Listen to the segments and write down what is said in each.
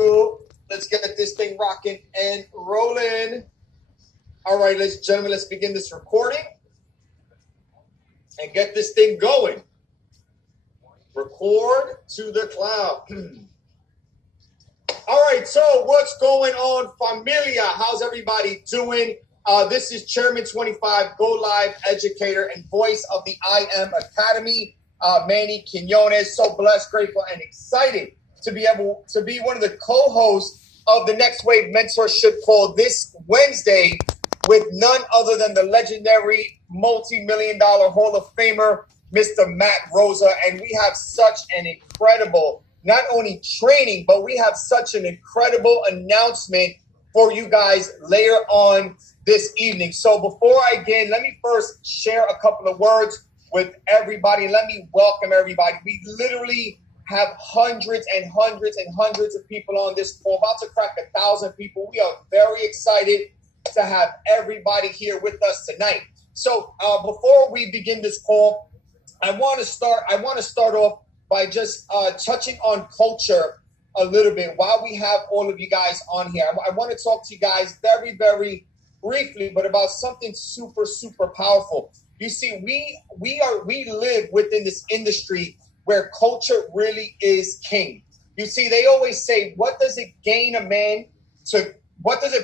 through. Let's get this thing rocking and rolling. All right, ladies and gentlemen, let's begin this recording and get this thing going. Record to the cloud. All right, so what's going on, familia? How's everybody doing? This is Chairman 25, Go Live educator and voice of the I Am Academy, Manny Quinones. So blessed, grateful, and excited to be able to be one of the co-hosts of the Next Wave Mentorship Call this Wednesday with none other than the legendary multi-million-dollar Hall of Famer, Mr. Matt Rosa. And we have such an incredible, not only training, but we have such an incredible announcement for you guys later on this evening. So before I begin, let me first share a couple of words with everybody. Let me welcome everybody. We literally have hundreds and hundreds and hundreds of people on this call, about to crack 1,000 people. We are very excited to have everybody here with us tonight. So before we begin this call, I want to start off by just touching on culture a little bit while we have all of you guys on here. I want to talk to you guys very, very briefly, but about something super, super powerful. You see, we live within this industry where culture really is king. You see, they always say, what does it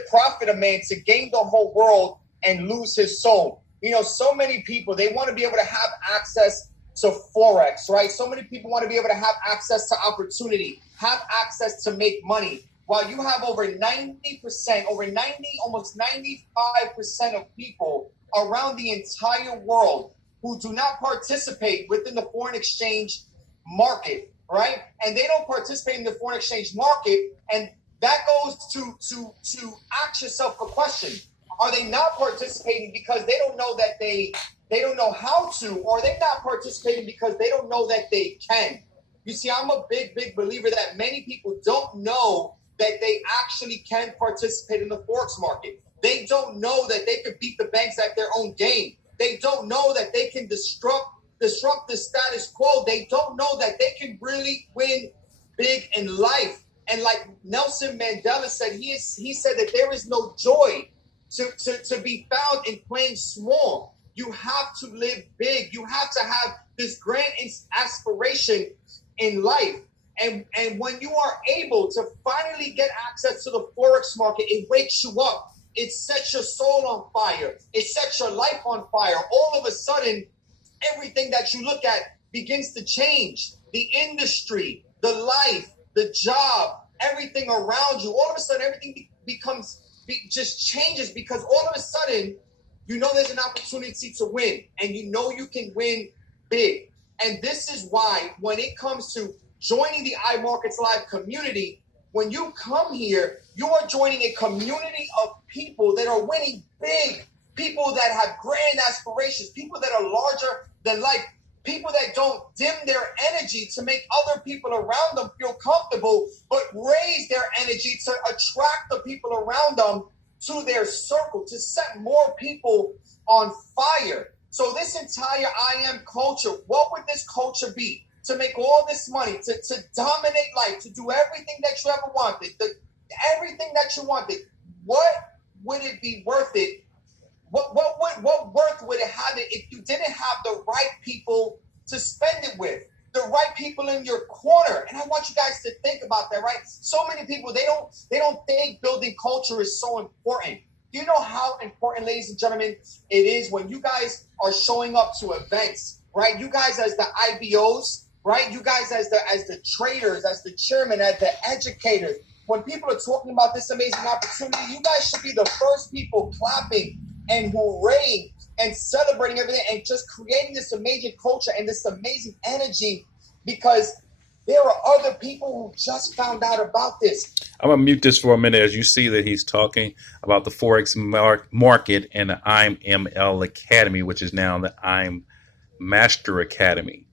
profit a man to gain the whole world and lose his soul? You know, so many people, they want to be able to have access to Forex, right? So many people want to be able to have access to opportunity, have access to make money. While you have over 90%, almost 95% of people around the entire world who do not participate within the foreign exchange market, right? And they don't participate in the foreign exchange market. And that goes to ask yourself a question. Are they not participating because they don't know that they don't know how to, or they're not participating because they don't know that they can? You see, I'm a big, big believer that many people don't know that they actually can participate in the Forex market. They don't know that they could beat the banks at their own game. They don't know that they can disrupt the status quo. They don't know that they can really win big in life. And like Nelson Mandela said, he said that there is no joy to be found in playing small. You have to live big. You have to have this grand aspiration in life. And when you are able to finally get access to the Forex market, it wakes you up. It sets your soul on fire. It sets your life on fire. All of a sudden, everything that you look at begins to change. The industry, the life, the job, everything around you. All of a sudden, everything just changes, because all of a sudden, you know there's an opportunity to win, and you know you can win big. And this is why when it comes to joining the iMarkets Live community, when you come here, you are joining a community of people that are winning big, people that have grand aspirations, people that are larger than life, people that don't dim their energy to make other people around them feel comfortable, but raise their energy to attract the people around them to their circle, to set more people on fire. So this entire I Am culture, what would this culture be? To make all this money, to dominate life, to do everything that you ever wanted, everything that you wanted. What would it be worth it? What worth would it have it if you didn't have the right people to spend it with, the right people in your corner? And I want you guys to think about that, right? So many people, they don't think building culture is so important. Do you know how important, ladies and gentlemen, it is when you guys are showing up to events, right? You guys as the IBOs, right? You guys as the traders, as the chairman, as the educators. When people are talking about this amazing opportunity, you guys should be the first people clapping and hooraying and celebrating everything and just creating this amazing culture and this amazing energy, because there are other people who just found out about this. I'm going to mute this for a minute as you see that he's talking about the Forex Market and the I'm ML Academy, which is now the I'm Master Academy.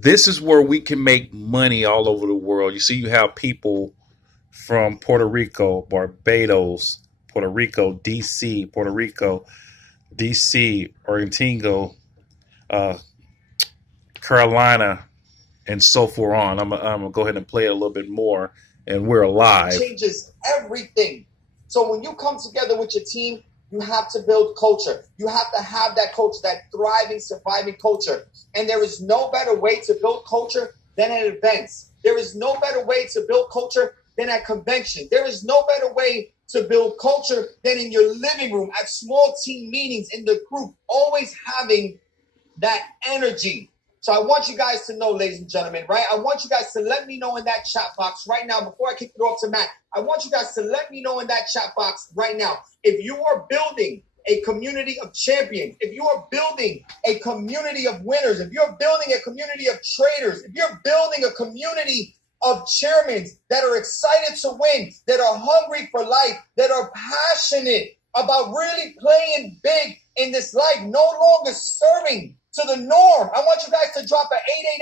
This is where we can make money all over the world. You see, you have people from Puerto Rico, Barbados, Puerto Rico, DC, Puerto Rico, DC, Argentina, Carolina, and so forth on. I'm going to go ahead and play it a little bit more and we're alive. Changes everything. So when you come together with your team, you have to build culture. You have to have that culture, that thriving, surviving culture. And there is no better way to build culture than at events. There is no better way to build culture than at convention. There is no better way to build culture than in your living room, at small team meetings, in the group, always having that energy. So I want you guys to know, ladies and gentlemen, right? I want you guys to let me know in that chat box right now, before I kick it off to Matt, I want you guys to let me know in that chat box right now, if you are building a community of champions, if you are building a community of winners, if you're building a community of traders, if you're building a community of chairmen that are excited to win, that are hungry for life, that are passionate about really playing big in this life, no longer serving to the norm. I want you guys to drop an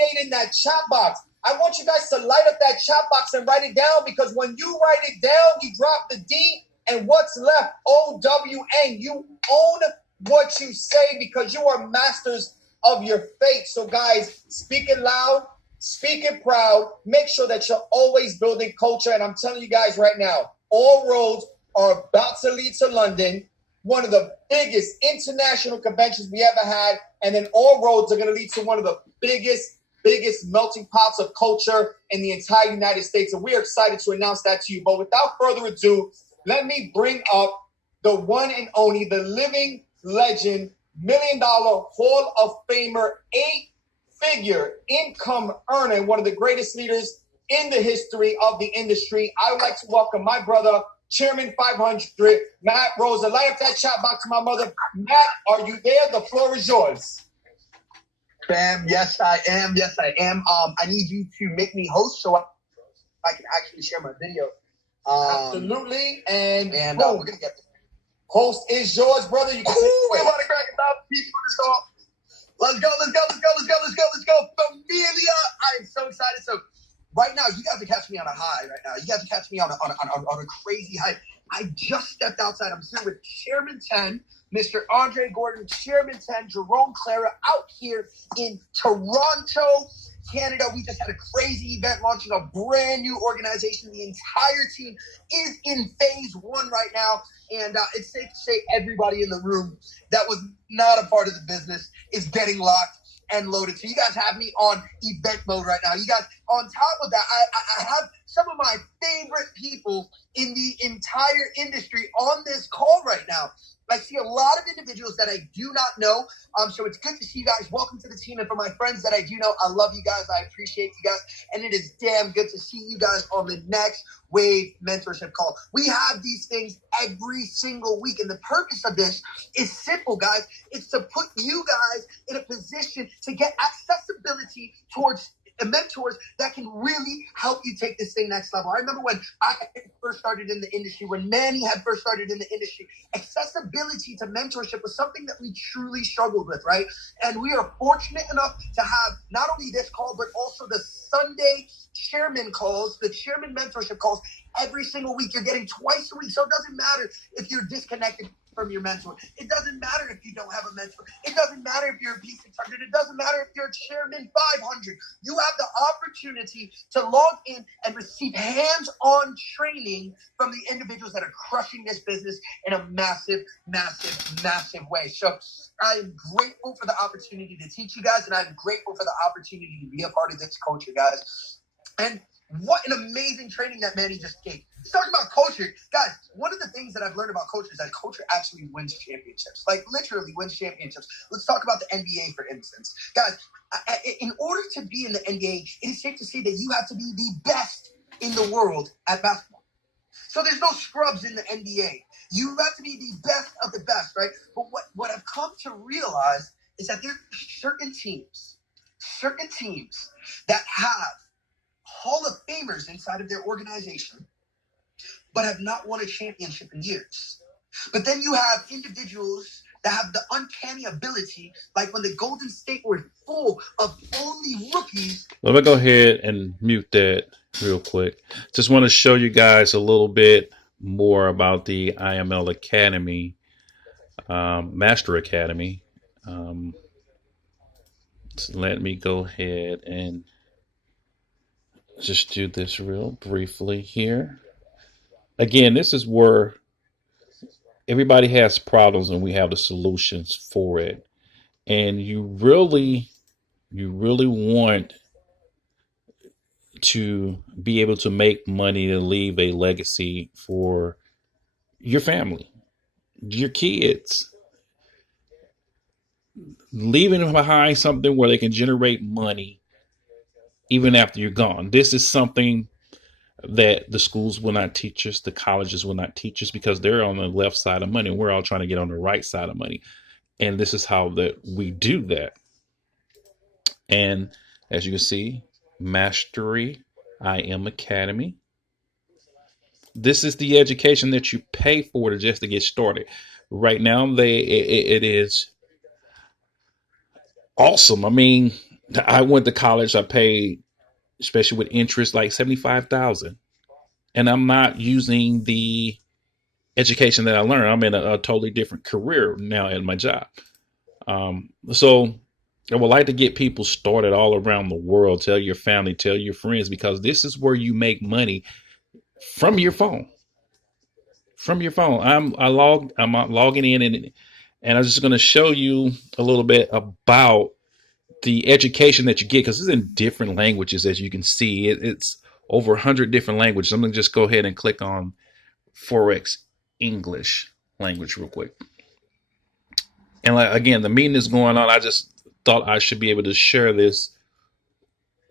888 in that chat box. I want you guys to light up that chat box and write it down, because when you write it down, you drop the D and what's left, OWN. You own what you say, because you are masters of your fate. So guys, speak it loud, speak it proud. Make sure that you're always building culture. And I'm telling you guys right now, all roads are about to lead to London, one of the biggest international conventions we ever had. And then all roads are going to lead to one of the biggest melting pots of culture in the entire United States. And we are excited to announce that to you. But without further ado, let me bring up the one and only, the living legend, $1 Million Hall of Famer, 8-figure income earner, one of the greatest leaders in the history of the industry. I would like to welcome my brother, Chairman 500, Matt Rosa. Light up that chat box to my mother. Matt, are you there? The floor is yours. Bam, yes, I am. Yes, I am. I need you to make me host so I can actually share my video. Absolutely. And we're going to get there. Host is yours, brother. You can we want to crack it up. People, let's go. Familia. I'm so excited. So right now, you guys are catching me on a high right now. You guys are catching me on a crazy high. I just stepped outside. I'm sitting with Chairman 10, Mr. Andre Gordon, Chairman 10, Jerome Clara, out here in Toronto, Canada. We just had a crazy event launching a brand new organization. The entire team is in phase 1 right now. And it's safe to say everybody in the room that was not a part of the business is getting locked and loaded. So you guys have me on event mode right now. You guys, on top of that, I have some of my favorite people in the entire industry on this call right now. I see a lot of individuals that I do not know. So it's good to see you guys. Welcome to the team. And for my friends that I do know, I love you guys. I appreciate you guys. And it is damn good to see you guys on the next Wave Mentorship Call. We have these things every single week. And the purpose of this is simple, guys. It's to put you guys in a position to get accessibility towards mentors that can really help you take this thing next level. I remember when I first started in the industry, when Manny had first started in the industry, accessibility to mentorship was something that we truly struggled with, right? And we are fortunate enough to have not only this call, but also the Sunday chairman calls, the chairman mentorship calls every single week. You're getting twice a week. So it doesn't matter if you're disconnected from your mentor. It doesn't matter if you don't have a mentor. It doesn't matter if you're a P600. It doesn't matter if you're a Chairman 500. You have the opportunity to log in and receive hands-on training from the individuals that are crushing this business in a massive, massive, massive way. So I am grateful for the opportunity to teach you guys, and I'm grateful for the opportunity to be a part of this culture, guys. And what an amazing training that Manny just gave. He's talking about culture. Guys, one of the things that I've learned about culture is that culture actually wins championships. Like, literally wins championships. Let's talk about the NBA, for instance. Guys, in order to be in the NBA, it is safe to say that you have to be the best in the world at basketball. So there's no scrubs in the NBA. You have to be the best of the best, right? But what I've come to realize is that there are certain teams that have Hall of Famers inside of their organization, but have not won a championship in years. But then you have individuals that have the uncanny ability, like when the Golden State were full of only rookies. Let me go ahead and mute that real quick. Just want to show you guys a little bit more about the IML Academy, Master Academy. So let me go ahead and just do this real briefly here. Again, this is where everybody has problems and we have the solutions for it. And you really want to be able to make money to leave a legacy for your family, your kids, leaving behind something where they can generate money even after you're gone. This is something that the schools will not teach us, the colleges will not teach us, because they're on the left side of money and we're all trying to get on the right side of money. And this is how that we do that. And as you can see, Mastery IM Academy. This is the education that you pay for just to get started. Right now, it is awesome. I mean, I went to college. I paid, especially with interest, like $75,000, and I'm not using the education that I learned. I'm in a totally different career now in my job. So I would like to get people started all around the world. Tell your family, tell your friends, because this is where you make money from your phone. From your phone. I'm logging in, and I'm just going to show you a little bit about the education that you get, because it's in different languages. As you can see, it's over 100 different languages. I'm going to just go ahead and click on Forex English language real quick. And again, the meeting is going on. I just thought I should be able to share this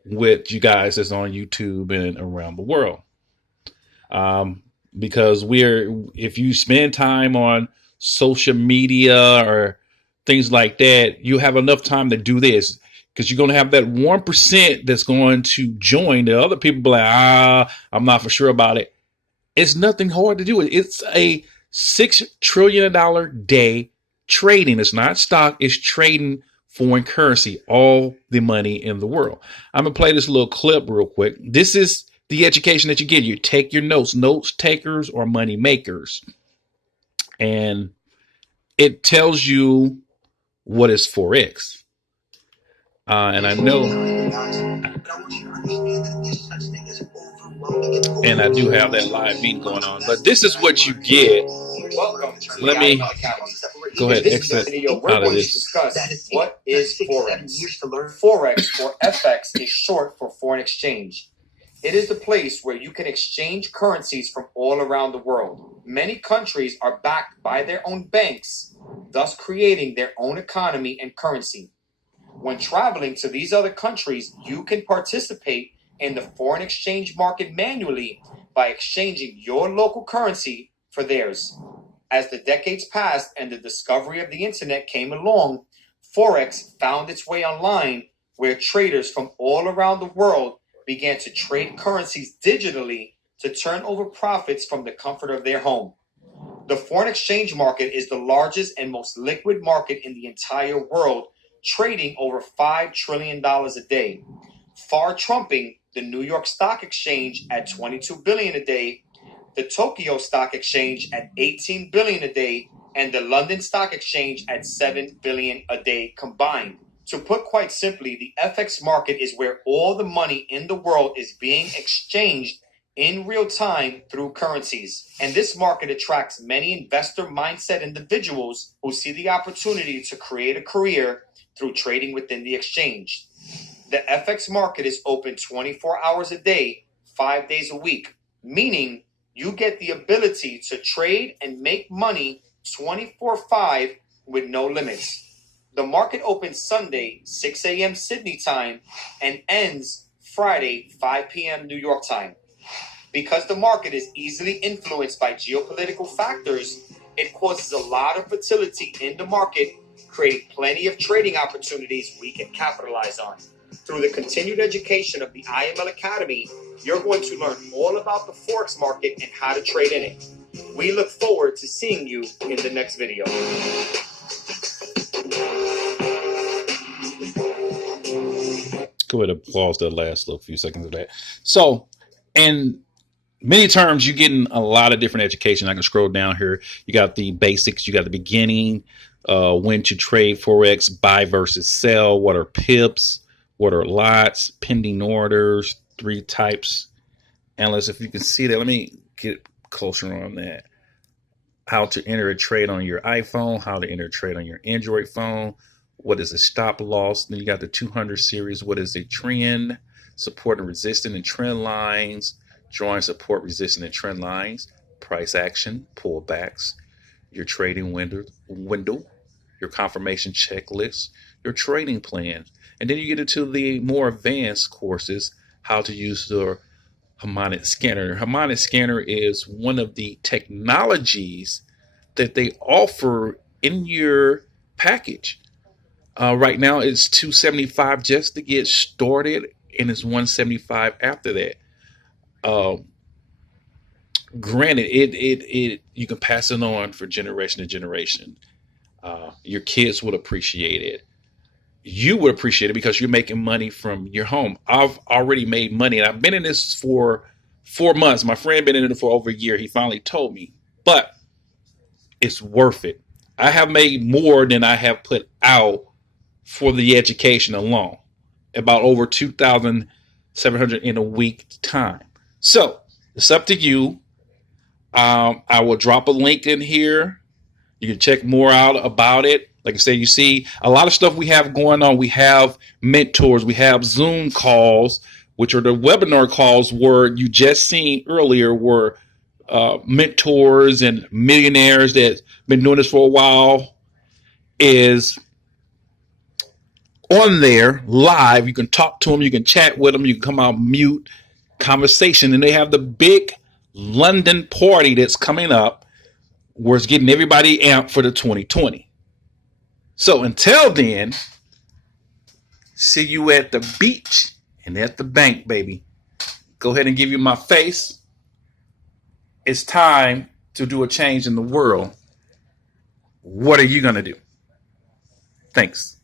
with you guys that's on YouTube and around the world. Because if you spend time on social media or things like that, you have enough time to do this, because you're going to have that 1% that's going to join. The other people be like, I'm not for sure about it. It's nothing hard to do. It's a $6 trillion day trading. It's not stock. It's trading foreign currency, all the money in the world. I'm going to play this little clip real quick. This is the education that you get. You take your notes takers or money makers. And it tells you what is Forex. And I know, and I do have that live feed going on, but this is what you get. Let me go ahead and exit out of this. Discuss what is Forex. Forex, or FX, is short for foreign exchange. It is the place where you can exchange currencies from all around the world. Many countries are backed by their own banks, thus creating their own economy and currency. When traveling to these other countries, you can participate in the foreign exchange market manually by exchanging your local currency for theirs. As the decades passed and the discovery of the internet came along, Forex found its way online, where traders from all around the world began to trade currencies digitally to turn over profits from the comfort of their home. The foreign exchange market is the largest and most liquid market in the entire world, trading over $5 trillion a day, far trumping the New York Stock Exchange at $22 billion a day, the Tokyo Stock Exchange at $18 billion a day, and the London Stock Exchange at $7 billion a day combined. To put quite simply, the FX market is where all the money in the world is being exchanged in real time through currencies. And this market attracts many investor mindset individuals who see the opportunity to create a career through trading within the exchange. The FX market is open 24 hours a day, 5 days a week, meaning you get the ability to trade and make money 24/5 with no limits. The market opens Sunday, 6 a.m. Sydney time, and ends Friday, 5 p.m. New York time. Because the market is easily influenced by geopolitical factors, it causes a lot of volatility in the market, creating plenty of trading opportunities we can capitalize on. Through the continued education of the IML Academy, you're going to learn all about the Forex market and how to trade in it. We look forward to seeing you in the next video. Go ahead and pause the last little few seconds of that. So, in many terms, you're getting a lot of different education. I can scroll down here. You got the basics. You got the beginning, when to trade Forex, buy versus sell. What are pips? What are lots? Pending orders. three types. Analysts, if you can see that, let me get closer on that. How to enter a trade on your iPhone, how to enter a trade on your Android phone, what is a stop loss. Then you got the 200 series, what is a trend, support and resistance and trend lines, drawing support, resistance and trend lines, price action, pullbacks, your trading window, your confirmation checklist, your trading plan. And then you get into the more advanced courses, how to use your harmonic scanner. Harmonic scanner is one of the technologies that they offer in your package. Right now it's $275 just to get started, and it's $175 after that. Granted, it you can pass it on for generation to generation. Your kids would appreciate it. You would appreciate it because you're making money from your home. I've already made money, and I've been in this for 4 months. My friend been in it for over a year. He finally told me, but it's worth it. I have made more than I have put out for the education alone, about over 2,700 in a week time. So it's up to you. I will drop a link in here. You can check more out about it. Like I said, you see a lot of stuff we have going on. We have mentors. We have Zoom calls, which are the webinar calls where you just seen earlier were mentors and millionaires that been doing this for a while is on there live. You can talk to them. You can chat with them. You can come out mute conversation. And they have the big London party that's coming up where it's getting everybody amped for the 2020. So until then, see you at the beach and at the bank, baby. Go ahead and give you my face. It's time to do a change in the world. What are you going to do? Thanks.